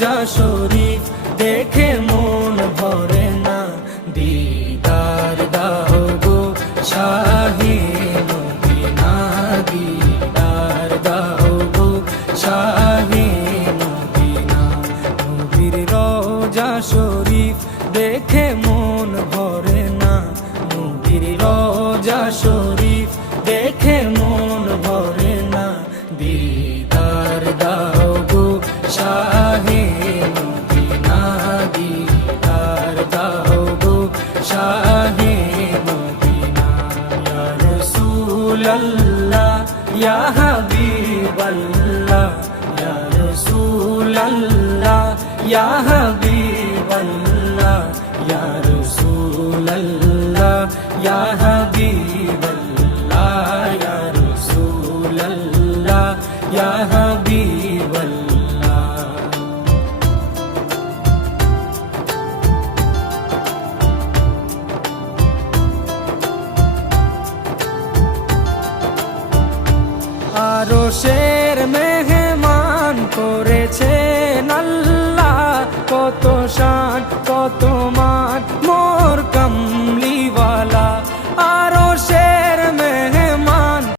রোজা শরীফ দেখে মন ভরে না, দিদার দাও গো শাহে মদিনা, দিদার দাও গো শাহে মদিনা। নবীর রোজা শরীফ দেখে মন ভরে না, নবীর রোজা শরীফ দেখে মন ভরে না, দিদার দাও গো শাহে মদিনা, দিদার দাও গো শাহে মদিনা। ইয়া রাসূলাল্লাহ ইয়া হাবিবাল্লাহ, ইয়া রাসূলাল্লাহ ইয়া হাবিবাল্লাহ, ইয়া রাসূলাল্লাহ ইয়া হাবিবাল্লাহ, ইয়া রাসূলাল্লাহ ইয়া হাবিবাল্লাহ। আরশের মেহমান করেছেন আল্লাহ, কত শান কত